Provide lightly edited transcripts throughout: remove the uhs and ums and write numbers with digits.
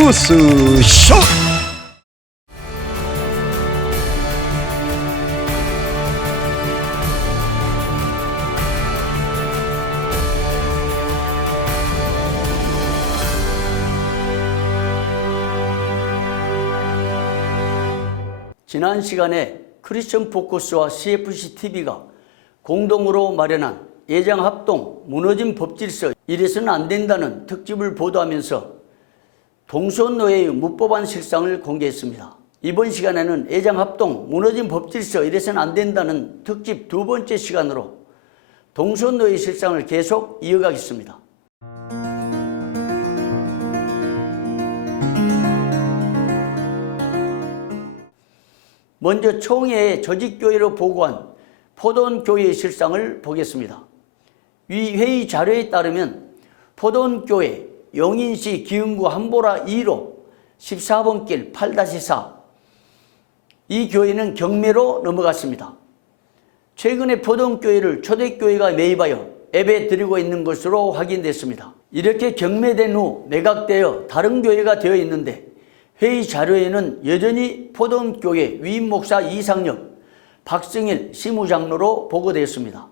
뉴스쇼. 지난 시간에 크리스천 포커스와 CFC-TV가 공동으로 마련한 예장합동 무너진 법질서 이래서는 안 된다는 특집을 보도하면서 동서노예의 무법한 실상을 공개했습니다. 이번 시간에는 예장합동 무너진 법질서 이래서는 안 된다는 특집 두 번째 시간으로 동서노예 실상을 계속 이어가겠습니다. 먼저 총회의 조직교회로 보고한 포도원교회의 실상을 보겠습니다. 위 회의 자료에 따르면 포도원교회 용인시 기흥구 한보라 2로 14번 길 8-4 이 교회는 경매로 넘어갔습니다. 최근에 포도원교회를 초대교회가 매입하여 예배 드리고 있는 것으로 확인됐습니다. 이렇게 경매된 후 매각되어 다른 교회가 되어 있는데 회의 자료에는 여전히 포도원교회 위임 목사 이상엽, 박승일 시무장로로 보고되었습니다.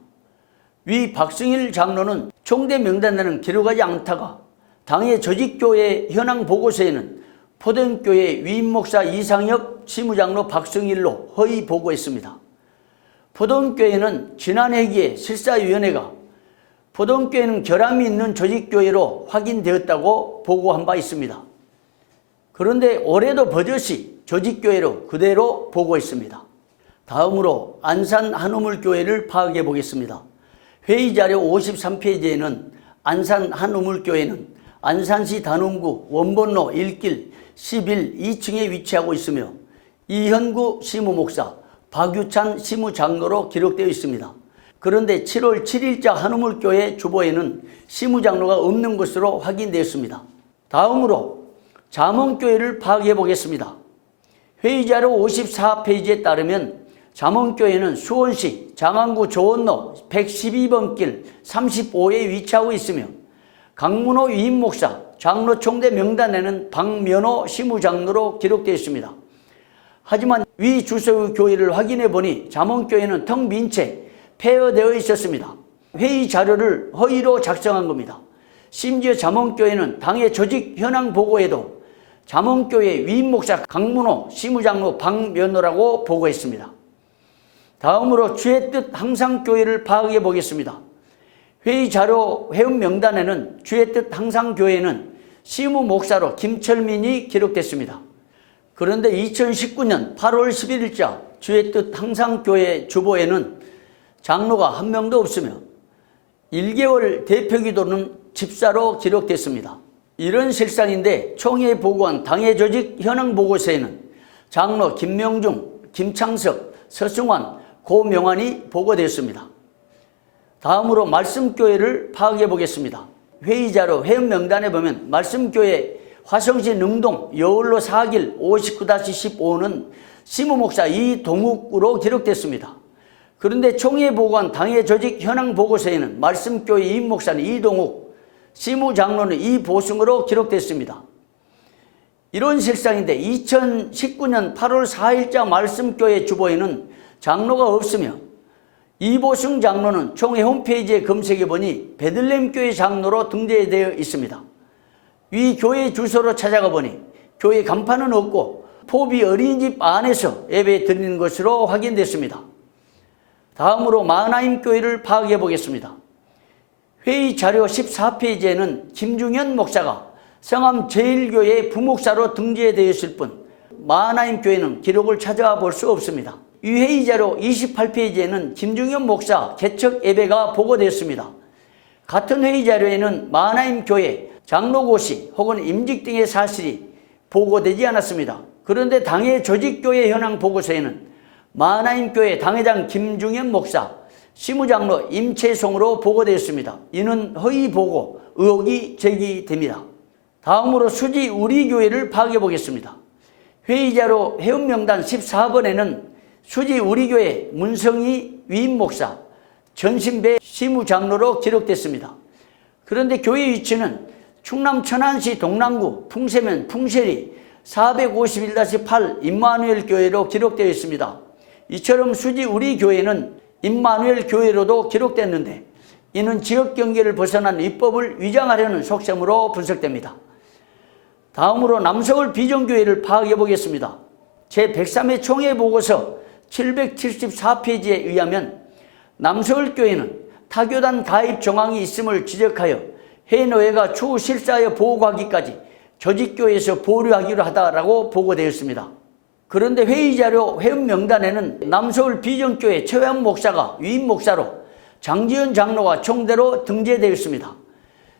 위 박승일 장로는 총대 명단에는 기록하지 않다가 당의 조직교회 현황 보고서에는 포도원교회 위임 목사 이상엽, 시무장로 박승일로 허위 보고했습니다. 포도원교회는 지난 회기에 실사위원회가 포도원교회는 결함이 있는 조직교회로 확인되었다고 보고한 바 있습니다. 그런데 올해도 버젓이 조직교회로 그대로 보고했습니다. 다음으로 안산 한우물교회를 파악해 보겠습니다. 회의자료 53페이지에는 안산 한우물교회는 안산시 단원구 원본로 1길 11 2층에 위치하고 있으며 이현구 시무목사, 박유찬 시무장로로 기록되어 있습니다. 그런데 7월 7일자 한우물교회 주보에는 시무장로가 없는 것으로 확인되었습니다. 다음으로 잠원교회를 파악해 보겠습니다. 회의자료 54페이지에 따르면 잠원교회는 수원시 장안구 조원로 112번 길 35에 위치하고 있으며 강문호 위임 목사, 장로 총대 명단에는 박면호 시무장로로 기록되어 있습니다. 하지만 위 주소의 교회를 확인해 보니 잠원교회는 텅 빈 채 폐허되어 있었습니다. 회의 자료를 허위로 작성한 겁니다. 심지어 잠원교회는 당의 조직 현황 보고에도 잠원교회 위임 목사 강문호 시무장로 박면호라고 보고했습니다. 다음으로 주의 뜻 항상교회를 파악해 보겠습니다. 회의 자료 회원 명단에는 주의 뜻 항상교회는 시무 목사로 김철민이 기록됐습니다. 그런데 2019년 8월 11일자 주의 뜻 항상교회 주보에는 장로가 한 명도 없으며 1개월 대표기도는 집사로 기록됐습니다. 이런 실상인데 총회에 보고한 당의 조직 현황 보고서에는 장로 김명중, 김창석, 서승환, 고명환이 보고되었습니다. 다음으로 말씀교회를 파악해 보겠습니다. 회의자료 회원 명단에 보면 말씀교회 화성시 능동 여울로 4길 59-15는 시무목사 이동욱으로 기록됐습니다. 그런데 총회에 보고한 당의 조직 현황 보고서에는 말씀교회 이임목사는 이동욱, 시무장로는 이보승으로 기록됐습니다. 이런 실상인데 2019년 8월 4일자 말씀교회 주보에는 장로가 없으며 이보승 장로는 총회 홈페이지에 검색해보니 베들레헴교회 장로로 등재되어 있습니다. 위 교회 주소로 찾아가 보니 교회 간판은 없고 포비 어린이집 안에서 예배 드리는 것으로 확인됐습니다. 다음으로 마하나임교회를 파악해 보겠습니다. 회의 자료 14페이지에는 김중현 목사가 성암 제1교회 부목사로 등재되었을 뿐 마하나임교회는 기록을 찾아볼 수 없습니다. 이 회의 자료 28페이지에는 김중현 목사 개척 예배가 보고되었습니다. 같은 회의 자료에는 마하나임교회 장로고시 혹은 임직 등의 사실이 보고되지 않았습니다. 그런데 당의 조직교회 현황 보고서에는 마하나임교회 당회장 김중현 목사, 시무장로 임채송으로 보고되었습니다. 이는 허위 보고 의혹이 제기됩니다. 다음으로 수지 우리교회를 파악해 보겠습니다. 회의자료 회원명단 14번에는 수지 우리교회 문성희 위임 목사, 전신배 시무장로로 기록됐습니다. 그런데 교회 위치는 충남 천안시 동남구 풍세면 풍세리 451-8 임마누엘 교회로 기록되어 있습니다. 이처럼 수지 우리 교회는 임마누엘 교회로도 기록됐는데 이는 지역 경계를 벗어난 입법을 위장하려는 속셈으로 분석됩니다. 다음으로 남서울 비전교회를 파악해 보겠습니다. 제103회 총회보고서 774페이지에 의하면 남서울교회는 타교단 가입 정황이 있음을 지적하여 회노회가 추후 실사하여 보고하기까지 조직교회에서 보류하기로 하다라고 보고되었습니다. 그런데 회의자료 회원 명단에는 남서울 비전교회 최양 목사가 위임 목사로 장지현 장로가 총대로 등재되었습니다.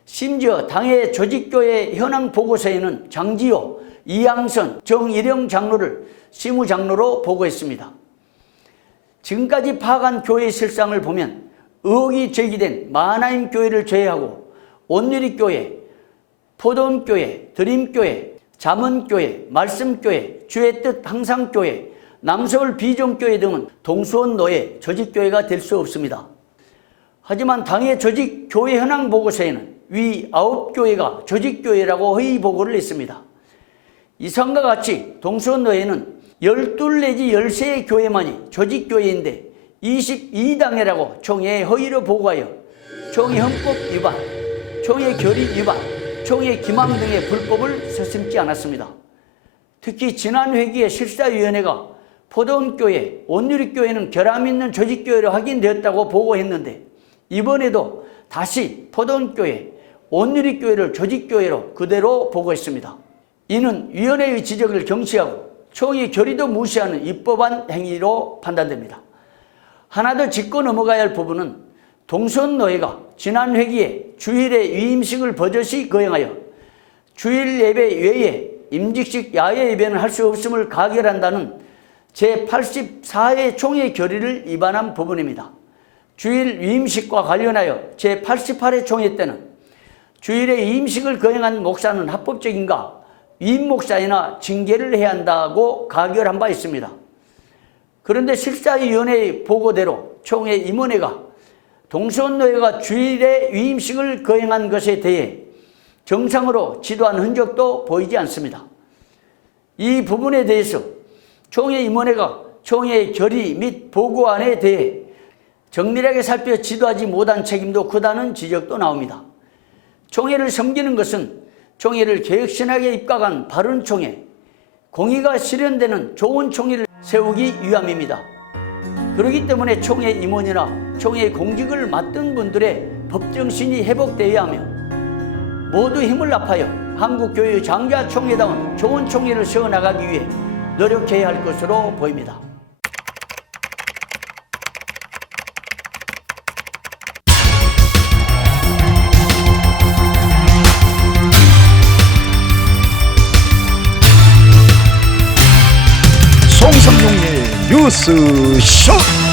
심지어 당의 조직교회 현황 보고서에는 장지호, 이양선, 정일영 장로를 시무장로로 보고했습니다. 지금까지 파악한 교회 실상을 보면 의혹이 제기된 마하나임 교회를 제외하고 온누리교회, 포도원교회, 드림교회, 잠언교회, 말씀교회, 주의 뜻 항상교회, 남서울 비전교회 등은 동수원노예 조직교회가 될 수 없습니다. 하지만 당의 조직교회 현황 보고서에는 위 9교회가 조직교회라고 회의 보고를 했습니다. 이상과 같이 동수원노예는 12 내지 13의 교회만이 조직교회인데 22당회라고 총회에 허위로 보고하여 총회 헌법 위반, 총회 결의 위반, 총회 기망 등의 불법을 서슴지 않았습니다. 특히 지난 회기에 실사위원회가 포도원교회, 온누리교회는 결함 있는 조직교회로 확인되었다고 보고했는데 이번에도 다시 포도원교회, 온누리교회를 조직교회로 그대로 보고했습니다. 이는 위원회의 지적을 경시하고 총회 결의도 무시하는 입법한 행위로 판단됩니다. 하나 더 짚고 넘어가야 할 부분은 동수원노회가 지난 회기에 주일에 위임식을 버젓이 거행하여 주일 예배 외에 임직식 야외 예배는 할 수 없음을 가결한다는 제84회 총회 결의를 위반한 부분입니다. 주일 위임식과 관련하여 제88회 총회 때는 주일에 위임식을 거행한 목사는 합법적인가 위임 목사이나 징계를 해야 한다고 가결한 바 있습니다. 그런데 실사위원회의 보고대로 총회 임원회가 동수원노회가 주일에 위임식을 거행한 것에 대해 정상으로 지도한 흔적도 보이지 않습니다. 이 부분에 대해서 총회 임원회가 총회의 결의 및 보고안에 대해 정밀하게 살펴 지도하지 못한 책임도 크다는 지적도 나옵니다. 총회를 섬기는 것은 총회를 개혁신학에 입각한 바른 총회, 공의가 실현되는 좋은 총회를 세우기 위함입니다. 그렇기 때문에 총회 임원이나 총회 공직을 맡은 분들의 법정신이 회복되어야 하며 모두 힘을 합하여 한국교회 장자총회다운 좋은 총회를 세워나가기 위해 노력해야 할 것으로 보입니다. 송성용의 뉴스쇼.